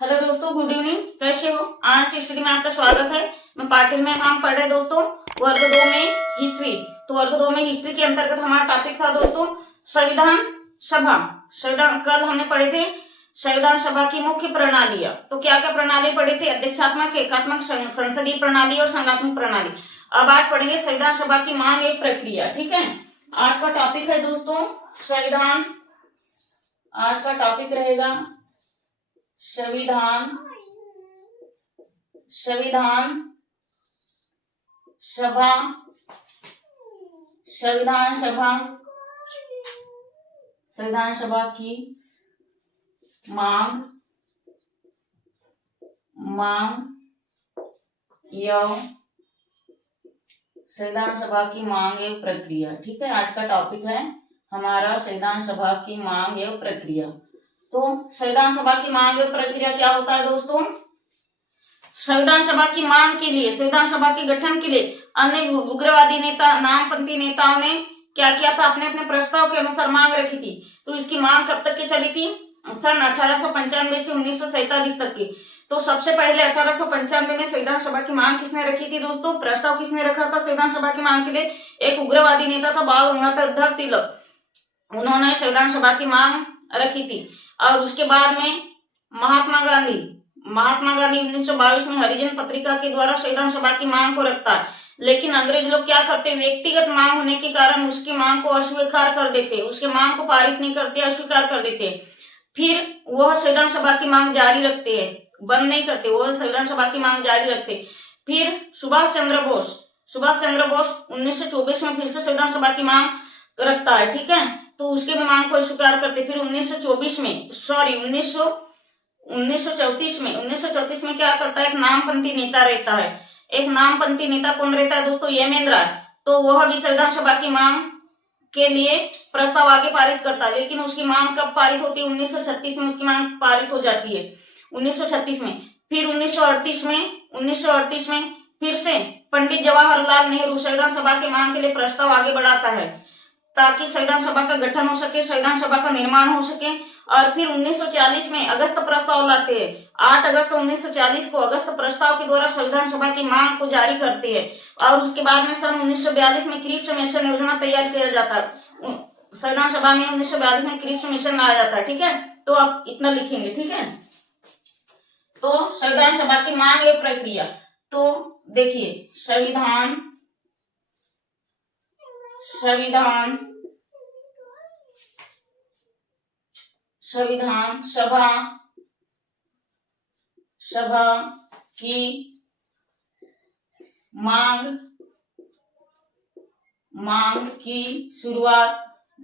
Hello दोस्तों, good evening. कैसे हो? आज हिस्ट्री में आपका स्वागत है। मैं पाटिल में हम पढ़ रहे दोस्तों वर्ग 2 में हिस्ट्री। तो वर्ग 2 में हिस्ट्री के अंतर्गत हमारा टॉपिक था दोस्तों संविधान सभा। संविधान कल हमने पढ़े थे संविधान सभा की मुख्य प्रणालियां। तो क्या क्या प्रणाली पढ़े थे? अध्यक्षात्मक, एकात्मक, संसदीय प्रणाली और संघात्मक प्रणाली। अब आज पढ़ेंगे संविधान सभा की मांग एवं प्रक्रिया। ठीक है, आज का टॉपिक है दोस्तों संविधान। आज का टॉपिक रहेगा संविधान सभा। संविधान सभा की मांग एवं संविधान सभा की मांग एवं प्रक्रिया। ठीक है, आज का टॉपिक है हमारा संविधान सभा की मांग एवं प्रक्रिया। तो संविधान सभा की मांग एवं प्रक्रिया क्या होता है दोस्तों? संविधान सभा की मांग के लिए, संविधान सभा के गठन के लिए अन्य उग्रवादी नेता, नामपंथी नेताओं ने क्या किया था? अपने अपने प्रस्ताव के अनुसार मांग रखी थी। तो इसकी मांग कब तक की चली थी? सन 1895 से 1947 तक की। तो सबसे पहले 1895 में संविधान सभा की मांग किसने रखी थी दोस्तों? प्रस्ताव किसने रखा था संविधान सभा की मांग के लिए? एक उग्रवादी नेता था बाल गंगाधर तिलक। उन्होंने संविधान सभा की मांग रखी थी। और उसके बाद में महात्मा गांधी 1922 में हरिजन पत्रिका के द्वारा संविधान सभा की मांग को रखता है। लेकिन अंग्रेज लोग क्या करते? व्यक्तिगत मांग होने के कारण उसकी मांग को अस्वीकार कर देते, उसके मांग को पारित नहीं करते, अस्वीकार कर देते। फिर वह संविधान सभा की मांग जारी रखते हैं, बंद नहीं करते, वह संविधान सभा की मांग जारी रखते। फिर सुभाष चंद्र बोस 1924 में फिर से संविधान सभा की मांग रखता है। ठीक है, तो उसके भी मांग को स्वीकार करते। फिर 1934 में क्या करता है? एक नामपंथी नेता रहता है। एक नामपंथी नेता कौन रहता है दोस्तों? यमेंद्र। तो वह भी संविधान सभा की मांग के लिए प्रस्ताव आगे पारित करता है। लेकिन उसकी मांग कब पारित होती है? 1936 में उसकी मांग पारित हो जाती है, 1936 में। फिर 1938 में फिर से पंडित जवाहरलाल नेहरू संविधान सभा की मांग के लिए प्रस्ताव आगे बढ़ाता है ताकि संविधान सभा का गठन हो सके, संविधान सभा का निर्माण हो सके। और फिर 1940 में अगस्त प्रस्ताव लाते हैं। 8 अगस्त 1940 को अगस्त प्रस्ताव के द्वारा संविधान सभा की मांग को जारी करते हैं। और उसके बाद में सन 1942 में क्रिप्स मिशन योजना तैयार किया जाता है। संविधान सभा में 1942 में क्रिप्स मिशन लाया जाता है। ठीक है, तो आप इतना लिखेंगे। ठीक है, तो संविधान सभा की मांग एवं प्रक्रिया। तो देखिए संविधान सभा की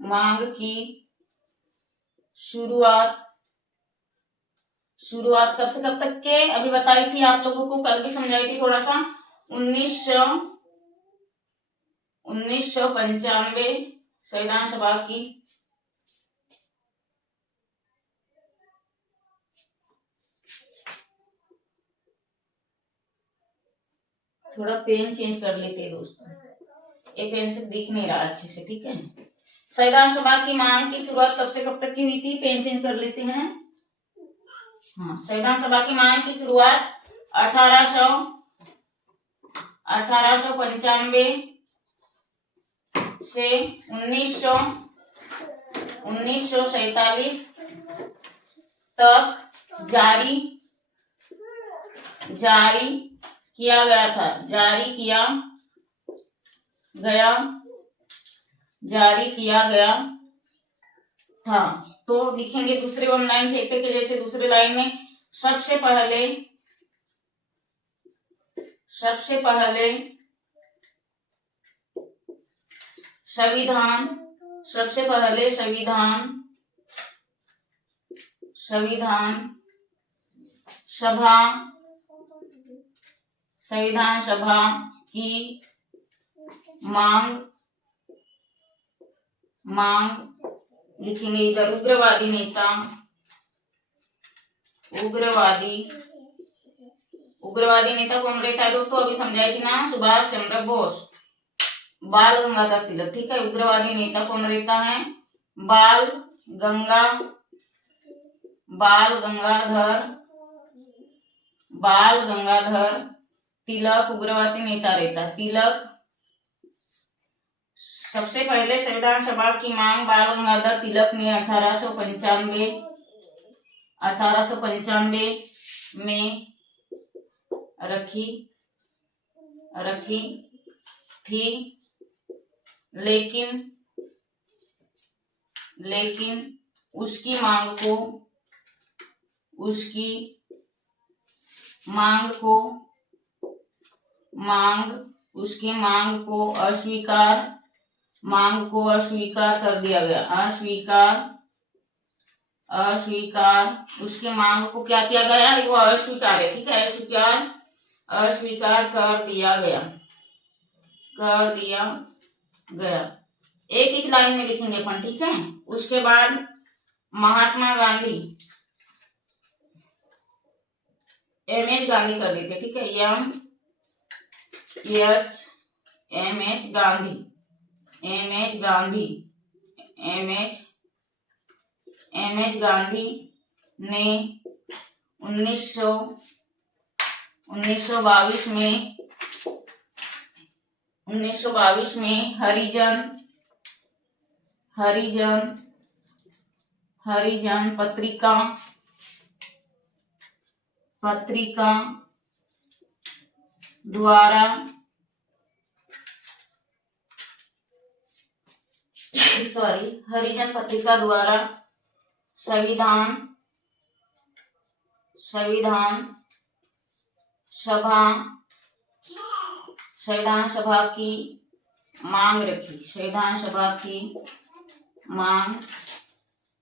मांग की शुरुआत कब से कब तक के अभी बताई थी आप लोगों को, कल भी समझाई थी थोड़ा सा। 1995 संविधान सभा की थोड़ा पेन चेंज कर लेते हैं दोस्तों, ये पेन से दिख नहीं रहा अच्छे से। ठीक है, संविधान सभा की मांग की शुरुआत कब से कब तक की हुई थी? पेन चेंज कर लेते हैं। हाँ, संविधान सभा की मांग की शुरुआत 1895 से 1947 तक जारी किया गया था। तो लिखेंगे दूसरे वन लाइन फेंकते के जैसे। दूसरे लाइन में सबसे पहले संविधान सभा की मांग लिखेंगे इधर। उग्रवादी नेता कौन रहता है दोस्तों? अभी समझाई थी ना, सुभाष चंद्र बोस, बाल गंगाधर तिलक। ठीक है, उग्रवादी नेता कौन रहता है? बाल गंगाधर बाल गंगाधर तिलक उग्रवादी नेता रहता। तिलक, सबसे पहले संविधान सभा की मांग बाल गंगाधर तिलक ने 1895 में रखी थी, लेकिन उसकी मांग को अस्वीकार कर दिया गया। उसकी मांग को क्या किया गया? वो अस्वीकार है, ठीक है, अस्वीकार कर दिया गया। एक लाइन में लिखेंगे अपन, ठीक है। उसके बाद महात्मा गांधी, एम.एच. गांधी कर देते, ठीक है, एम.एच. गांधी ने 1922 में हरिजन पत्रिका द्वारा संविधान सभा की मांग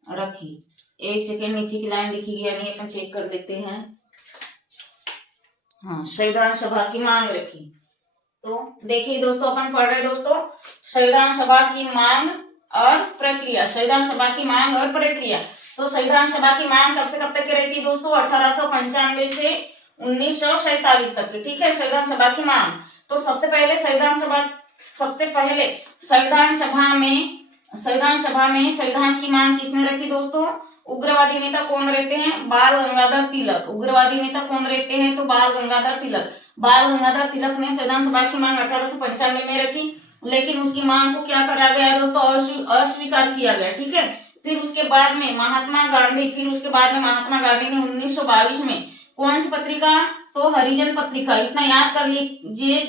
रखी। एक सेकेंड, नीचे की लाइन लिखी गई नहीं, अपन चेक कर लेते हैं। हाँ, संविधान सभा की मांग रखी। तो देखिए दोस्तों, अपन पढ़ रहे दोस्तों संविधान सभा की मांग और प्रक्रिया। संविधान सभा की मांग और प्रक्रिया। तो संविधान सभा की मांग कब से कब तक की रहती है दोस्तों? 1895 से 1947 तक की, ठीक है, संविधान सभा की मांग। तो सबसे पहले संविधान सभा में संविधान की मांग किसने रखी दोस्तों? उग्रवादी नेता कौन रहते हैं? बाल गंगाधर तिलक। उग्रवादी नेता कौन रहते हैं? तो बाल गंगाधर तिलक ने संविधान सभा की मांग 1895 में रखी, लेकिन उसकी मांग को क्या करा गया दोस्तों? अस्वीकार किया गया, ठीक है। फिर उसके बाद में महात्मा गांधी ने 1922 में कौन सी पत्रिका? तो हरिजन पत्रिका। इतना याद कर लीजिए,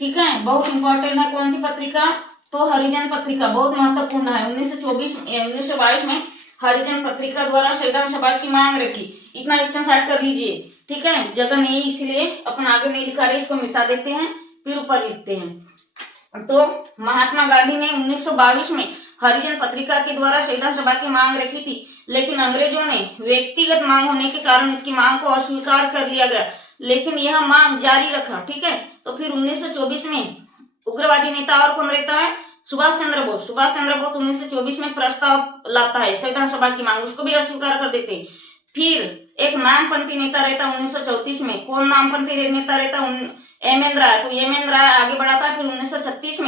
ठीक है, बहुत इंपॉर्टेंट है। कौन सी पत्रिका? तो हरिजन पत्रिका, बहुत महत्वपूर्ण है। 1922 में हरिजन पत्रिका द्वारा संविधान सभा की मांग रखी। इतना स्क्रीनशॉट कर लीजिए, ठीक है। जगह नहीं इसलिए अपन आगे नहीं लिखा रहे, इसको मिटा देते हैं, फिर ऊपर लिखते हैं। तो महात्मा गांधी ने 1922 में हरिजन पत्रिका के द्वारा संविधान सभा की मांग रखी थी, लेकिन अंग्रेजों ने व्यक्तिगत मांग होने के कारण इसकी मांग को अस्वीकार कर लिया गया, लेकिन यह मांग जारी रखा, ठीक है। तो फिर 1924 में उग्रवादी नेता और कौन रहता है? सुभाष चंद्र बोस 1924 में प्रस्ताव लाता है संविधान सभा की मांग, उसको भी अस्वीकार कर देते। फिर एक नामपंथी नेता रहता 1934 में। कौन नामपंथी नेता रहता? एम.एन. राय। तो एम.एन. राय आगे बढ़ाता, फिर 1936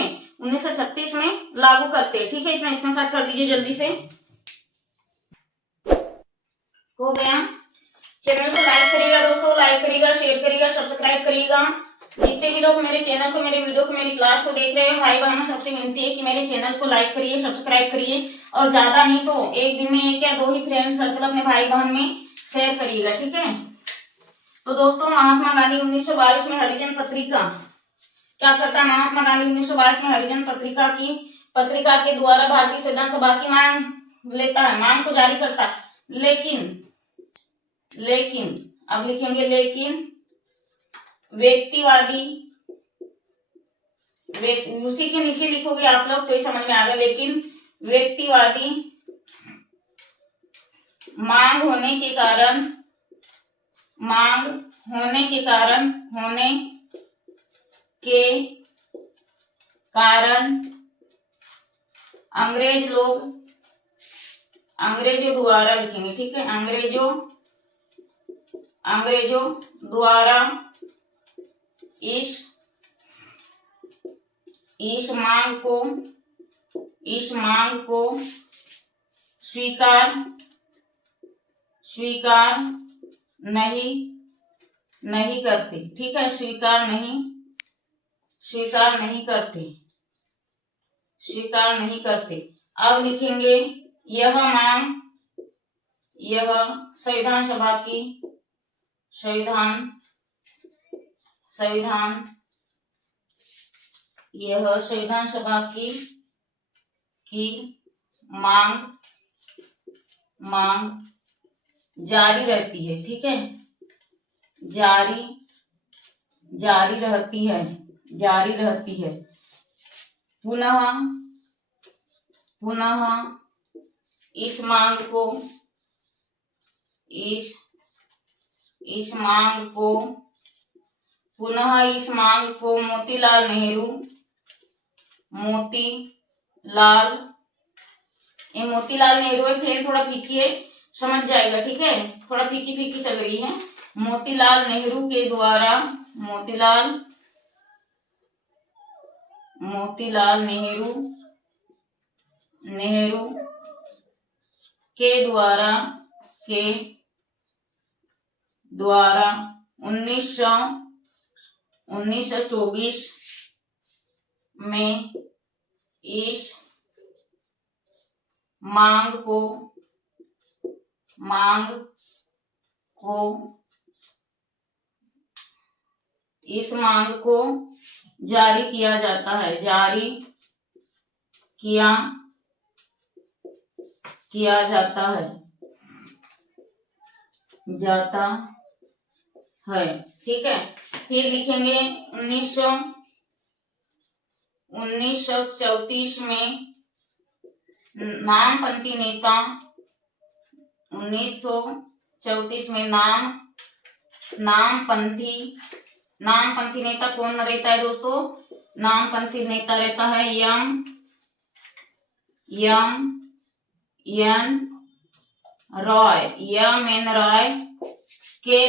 में लागू करते, ठीक है। इतना स्क्रीनशॉट कर लीजिए जल्दी से। हो गया। चैनल को लाइक करिएगा दोस्तों, लाइक करिएगा, शेयर करिएगा, सब्सक्राइब करिएगा। जितने भी लोग मेरे चैनल को, मेरे वीडियो को, मेरी क्लास को देख रहे हैं, भाई बहनों, सबसे विनती है कि मेरे चैनल को लाइक करिए, सब्सक्राइब करिए, और ज्यादा नहीं तो एक दिन में एक या दो ही फ्रेंड सर्कल अपने भाई बहन में शेयर करिएगा, ठीक है। तो दोस्तों महात्मा गांधी 1922 में हरिजन पत्रिका क्या करता है? महात्मा गांधी 1922 में हरिजन पत्रिका के द्वारा भारतीय संविधान सभा की मांग लेता है, मांग को जारी करता है, लेकिन अब लिखेंगे लेकिन व्यक्तिवादी, उसी के नीचे लिखोगे आप लोग तो ये समझ में आएगा। लेकिन व्यक्तिवादी मांग होने के कारण अंग्रेजों द्वारा लिखेंगे, ठीक है, अंग्रेजों द्वारा इस मांग को स्वीकार नहीं नहीं करते, ठीक है, स्वीकार नहीं करते, स्वीकार नहीं करते। अब लिखेंगे यह मांग, यह संविधान सभा की, यह संविधान सभा की मांग जारी रहती है, ठीक है, जारी रहती है। पुनः इस मांग को मोतीलाल नेहरू, ये मोतीलाल नेहरू है, फिर थोड़ा फीकी है, समझ जाएगा, ठीक है, थोड़ा फीकी चल रही है। मोतीलाल नेहरू के द्वारा, मोतीलाल नेहरू के द्वारा 1924 में इस मांग को जारी किया जाता है, किया जाता है, ठीक है। फिर लिखेंगे 1934 में नामपंथी नेता, 1934 में नामपंथी नेता कौन रहता है दोस्तों? नामपंथी नेता रहता है एम एन रॉय के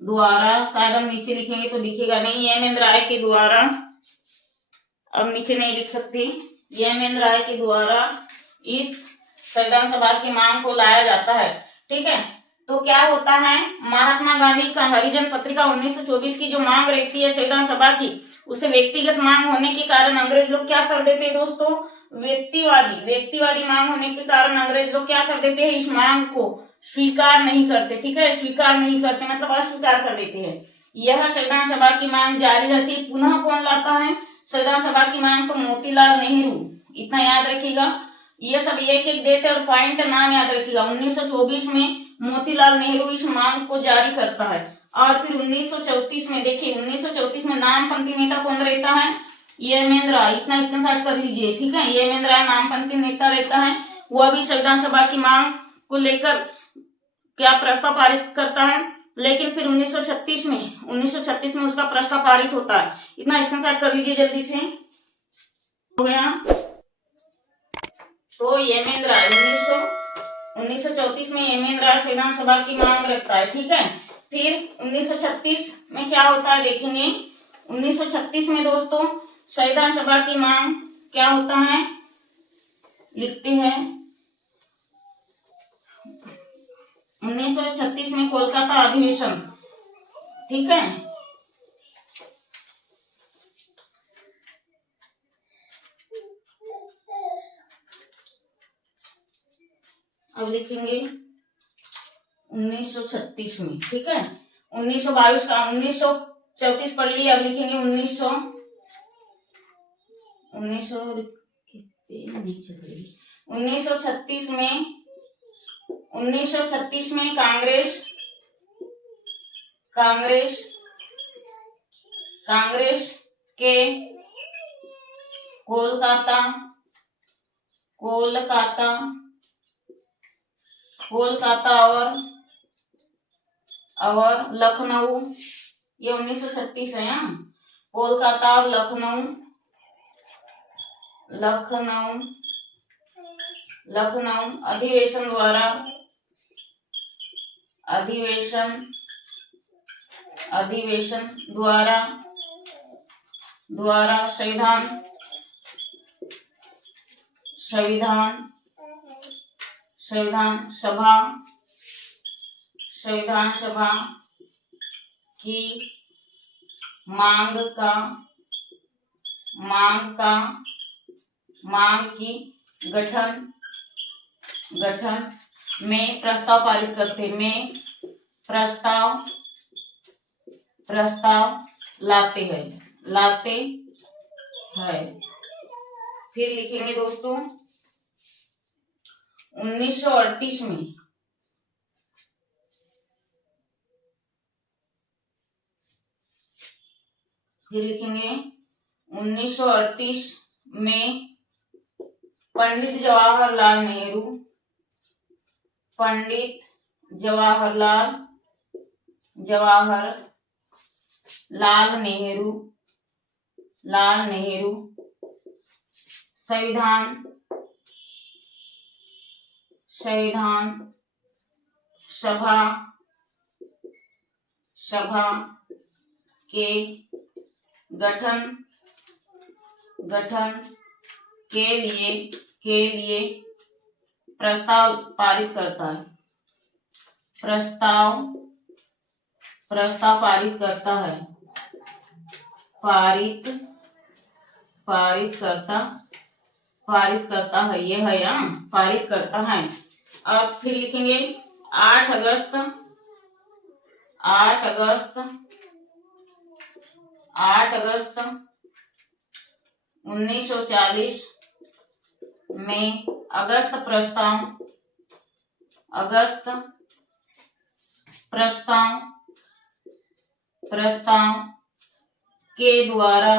द्वारा, शायद हम नीचे लिखेंगे तो दिखेगा नहीं, एम एन राय के द्वारा, अब नीचे नहीं लिख सकते, एम एन राय के द्वारा इस संविधान सभा की मांग को लाया जाता है, ठीक है। तो क्या होता है, महात्मा गांधी का हरिजन पत्रिका 1924 की जो मांग रहती है संविधान सभा की, उसे व्यक्तिगत मांग होने के कारण अंग्रेज लोग क्या कर देते हैं दोस्तों? व्यक्तिवादी मांग होने के कारण अंग्रेज लोग क्या कर देते हैं? इस मांग को स्वीकार नहीं करते, ठीक है, स्वीकार नहीं करते मतलब अस्वीकार कर देते हैं। यह संविधान सभा की मांग जारी रहती है। पुनः कौन लाता है संविधान सभा की मांग? तो मोतीलाल नेहरू, इतना याद रखिएगा। ये सब एक डेट और पॉइंट नाम याद रखिएगा। 1924 में मोतीलाल नेहरू इस मांग को जारी करता है, और फिर 1934 में देखिए, 1934 में नामपंथी नेता कौन रहता है? एम एन राय, इतना स्क्रीनशॉट कर लीजिए, ठीक है। एम एन राय नामपंथी नेता रहता है, वह भी संविधान सभा की मांग को लेकर क्या प्रस्ताव पारित करता है। लेकिन फिर 1936 में उसका प्रस्ताव पारित होता है, इतना स्क्रीनशॉट कर लीजिए जल्दी से। हो गया। तो एम एन राय 1934 में एम एन राय संविधान सभा की मांग रखता है, ठीक है। फिर 1936 में क्या होता है देखेंगे। 1936 में दोस्तों संविधान सभा की मांग क्या होता है, लिखते हैं। 1936 में कोलकाता अधिवेशन, ठीक है। अब लिखेंगे 1936 में, ठीक है। 1922 का 1934 पढ़ लिए, अब लिखेंगे 1936 में कांग्रेस के कोलकाता और लखनऊ, ये 1936 है। कोलकाता और लखनऊ अधिवेशन द्वारा संविधान संविधान सभा की मांग की गठन में प्रस्ताव पारित करते में प्रस्ताव लाते हैं। फिर लिखेंगे दोस्तों 1938 में फिर लिखेंगे 1938 में पंडित जवाहरलाल नेहरू संविधान सभा के गठन के लिए प्रस्ताव पारित करता है। प्रस्ताव पारित करता है। पारित करता है, ये है यहाँ पारित करता है। अब फिर लिखेंगे 8 अगस्त 1940 में अगस्त प्रस्ताव के द्वारा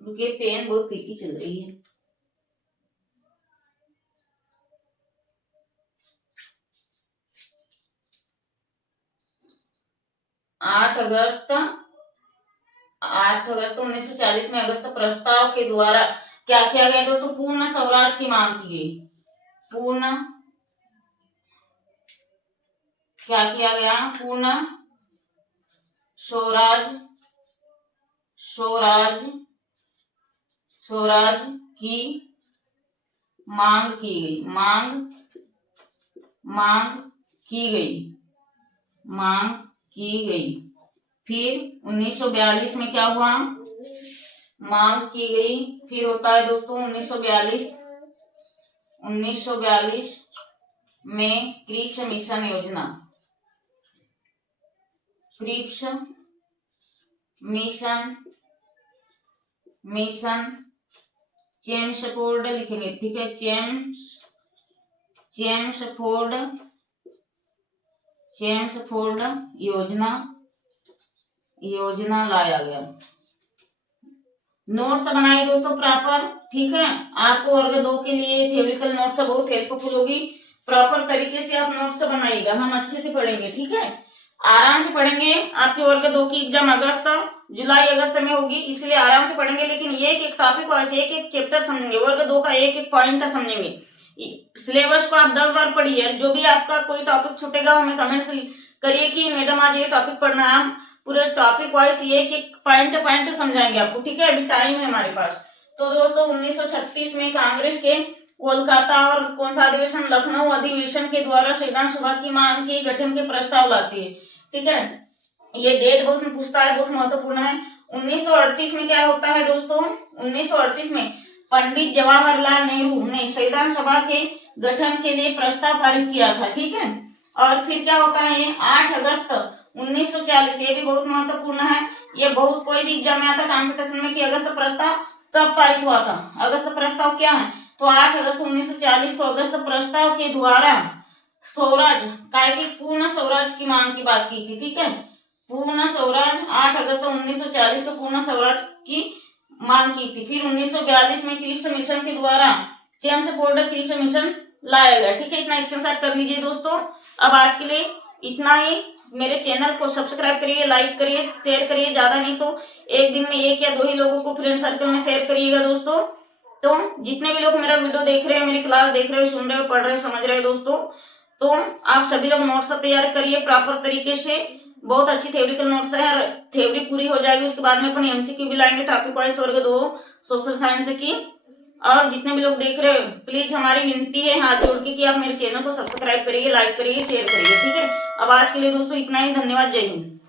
रुकिए, पेन बहुत फीकी चल रही है। 8 अगस्त 1940 में अगस्त प्रस्ताव के द्वारा क्या किया गया दोस्तों? पूर्ण स्वराज की मांग की गई। क्या किया गया? पूर्ण स्वराज की मांग की गई। फिर 1942 में क्या हुआ? मांग की गई। फिर होता है दोस्तों 1942 में क्रिप्स मिशन चेम्सफोर्ड लिखेंगे, ठीक है, चेम्सफोर्ड योजना लाया गया। नोट्स बनाइए दोस्तों प्रॉपर, ठीक है। आपको वर्ग 2 के लिए थ्योरिकल नोट्स बहुत हेल्पफुल होगी। प्रॉपर तरीके से आप नोट्स बनाइएगा, हम अच्छे से पढ़ेंगे, ठीक है, आराम से पढ़ेंगे। आपके वर्ग 2 की एग्जाम जुलाई अगस्त में होगी, इसलिए आराम से पढ़ेंगे, लेकिन एक टॉपिक वाइज एक चैप्टर समझेंगे। वर्ग 2 का एक पॉइंट समझेंगे। सिलेबस को आप 10 बार पढ़िए। जो भी आपका कोई टॉपिक छूटेगा हमें कमेंट करिए कि मैडम आज ये टॉपिक पढ़ना है। हम पूरे टॉपिक वाइज एक पॉइंट समझाएंगे आपको, ठीक है। अभी टाइम है हमारे पास। तो दोस्तों 1936 में कांग्रेस के कोलकाता और कौन सा अधिवेशन, लखनऊ अधिवेशन के द्वारा संविधान सभा की मांग के गठन के प्रस्ताव लाती है, ठीक है। ये डेट बहुत पूछता है, बहुत महत्वपूर्ण है। 1938 में क्या होता है दोस्तों? 1938 में पंडित जवाहरलाल नेहरू ने संविधान सभा के गठन के लिए प्रस्ताव पारित किया था, ठीक है। और फिर क्या होता है? 8 अगस्त 1940, ये भी बहुत महत्वपूर्ण है। ये बहुत कोई भी एग्जाम में आता है कॉम्पिटिशन में कि अगस्त प्रस्ताव कब पारित हुआ था। अगस्त प्रस्ताव क्या है? तो 8 अगस्त 1940 को अगस्त प्रस्ताव के द्वारा स्वराज की पूर्ण स्वराज की मांग की बात की थी, ठीक है। पूर्ण स्वराज 8 अगस्त 1940 को पूर्ण स्वराज की मांग की थी। फिर 1942 में क्रिप्स मिशन के द्वारा चेम्सफोर्ड क्रिप्स मिशन लाया गया, ठीक है। इतना स्क्रीनशॉट कर लीजिए दोस्तों। अब आज के लिए इतना ही। मेरे चैनल को सब्सक्राइब करिए, लाइक करिए, शेयर करिए। ज्यादा नहीं तो एक दिन में 1 या 2 ही लोगों को फ्रेंड सर्कल में शेयर करिएगा दोस्तों। तो जितने भी लोग मेरा वीडियो देख रहे हैं, मेरी क्लास देख रहे हो, सुन रहे हो, पढ़ रहे हो, समझ रहे हो दोस्तों, तो आप सभी लोग नोट्स तैयार करिए प्रॉपर तरीके से। बहुत अच्छी थ्योरिकल नोट्स है, थ्योरी पूरी हो जाएगी, उसके बाद में अपन एमसीक्यू भी लाएंगे टॉपिक वाइज वर्ग 2 सोशल साइंस की। और जितने भी लोग देख रहे हो प्लीज हमारी विनती है हाथ जोड़ के कि आप मेरे चैनल को सब्सक्राइब करिए, लाइक करिए, शेयर करिए। ठीक है, अब आज के लिए दोस्तों इतना ही। धन्यवाद। जय हिंद।